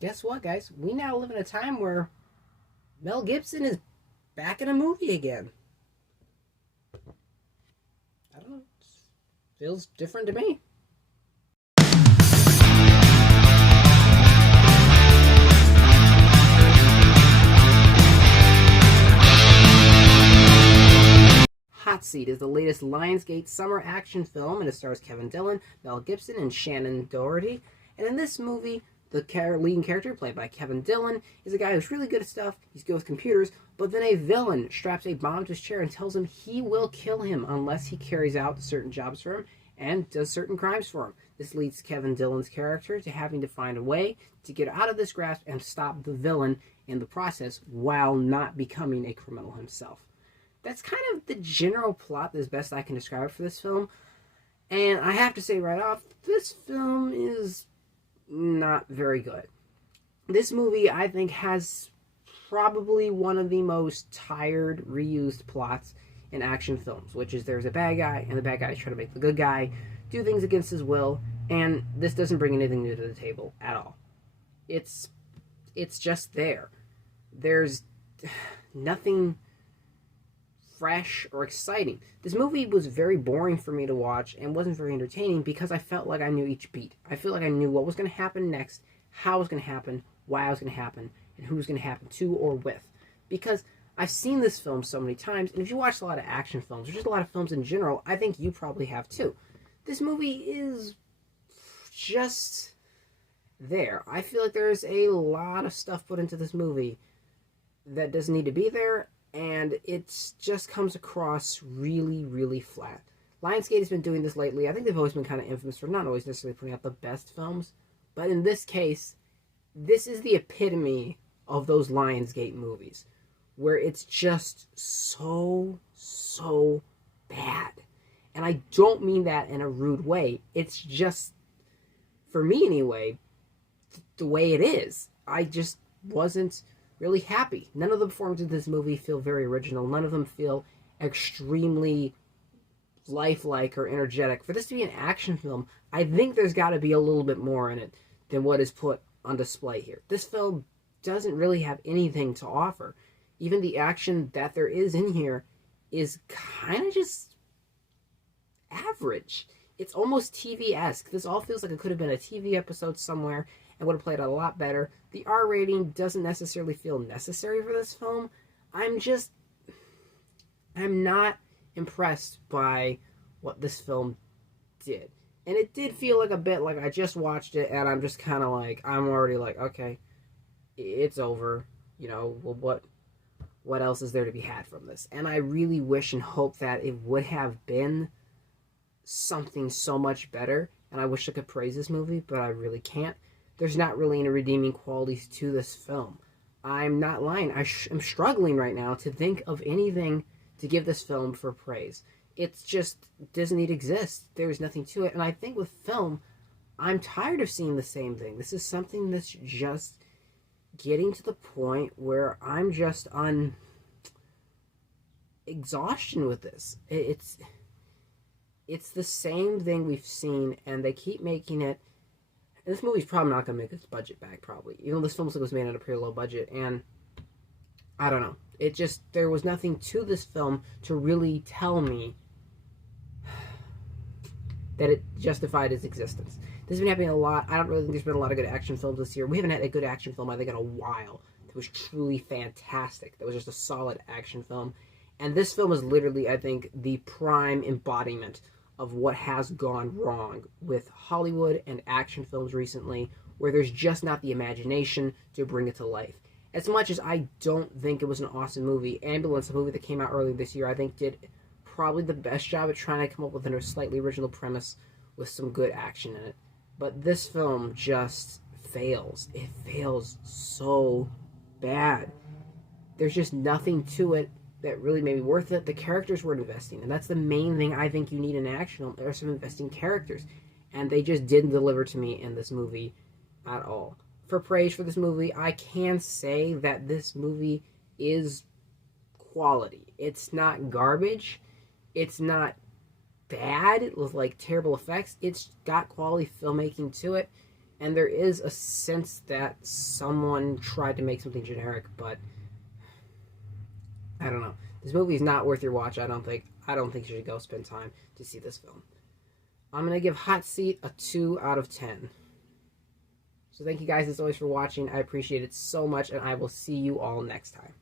Guess what, guys? We now live in a time where Mel Gibson is back in a movie again. I don't know. It feels different to me. Hot Seat is the latest Lionsgate summer action film, and it stars Kevin Dillon, Mel Gibson, and Shannon Doherty. And in this movie, the leading character, played by Kevin Dillon, is a guy who's really good at stuff, he's good with computers, but then a villain straps a bomb to his chair and tells him he will kill him unless he carries out certain jobs for him and does certain crimes for him. This leads Kevin Dillon's character to having to find a way to get out of this grasp and stop the villain in the process while not becoming a criminal himself. That's kind of the general plot as best I can describe for this film. And I have to say right off, this film is not very good. This movie, I think, has probably one of the most tired, reused plots in action films, which is there's a bad guy, and the bad guy is trying to make the good guy do things against his will, and this doesn't bring anything new to the table at all. It's just there. There's nothing fresh or exciting. This movie was very boring for me to watch and wasn't very entertaining because I felt like I knew each beat. I feel like I knew what was going to happen next, how it was going to happen, why it was going to happen, and who it was going to happen to or with. Because I've seen this film so many times, and if you watch a lot of action films, or just a lot of films in general, I think you probably have too. This movie is just there. I feel like there's a lot of stuff put into this movie that doesn't need to be there, and it just comes across really, really flat. Lionsgate has been doing this lately. I think they've always been kind of infamous for not always necessarily putting out the best films, but in this case, this is the epitome of those Lionsgate movies, where it's just so bad. And I don't mean that in a rude way. It's just, for me anyway, the way it is. I just wasn't really happy. None of the performances in this movie feel very original. None of them feel extremely lifelike or energetic. For this to be an action film, I think there's got to be a little bit more in it than what is put on display here. This film doesn't really have anything to offer. Even the action that there is in here is kind of just average. It's almost TV-esque. This all feels like it could have been a TV episode somewhere and would have played out a lot better. The R rating doesn't necessarily feel necessary for this film. I'm not impressed by what this film did. And it did feel like a bit like I just watched it and I'm just kind of like, I'm already like, okay, it's over. You know, well, what else is there to be had from this? And I really wish and hope that it would have been something so much better. And I wish I could praise this movie, but I really can't. There's not really any redeeming qualities to this film. I'm not lying. I'm struggling right now to think of anything to give this film for praise. It's just doesn't need to exist. There's nothing to it. And I think with film, I'm tired of seeing the same thing. This is something that's just getting to the point where I'm just on exhaustion with this. It's the same thing we've seen, and they keep making it. And this movie's probably not going to make its budget back, probably. You know, this film was made at a pretty low budget, and I don't know. It just, there was nothing to this film to really tell me that it justified its existence. This has been happening a lot. I don't really think there's been a lot of good action films this year. We haven't had a good action film, I think, in a while that was truly fantastic. That was just a solid action film. And this film is literally, I think, the prime embodiment of what has gone wrong with Hollywood and action films recently, where there's just not the imagination to bring it to life. As much as I don't think it was an awesome movie, Ambulance, a movie that came out earlier this year, I think did probably the best job at trying to come up with a slightly original premise with some good action in it. But this film just fails. It fails so bad. There's just nothing to it that really made me worth it. The characters weren't investing, and that's the main thing I think you need in action film. There are some investing characters, and they just didn't deliver to me in this movie at all. For praise for this movie, I can say that this movie is quality. It's not garbage. It's not bad with like terrible effects. It's got quality filmmaking to it. And there is a sense that someone tried to make something generic, but I don't know. This movie is not worth your watch. I don't think you should go spend time to see this film. I'm gonna give Hot Seat a 2 out of 10. So thank you guys as always for watching. I appreciate it so much, and I will see you all next time.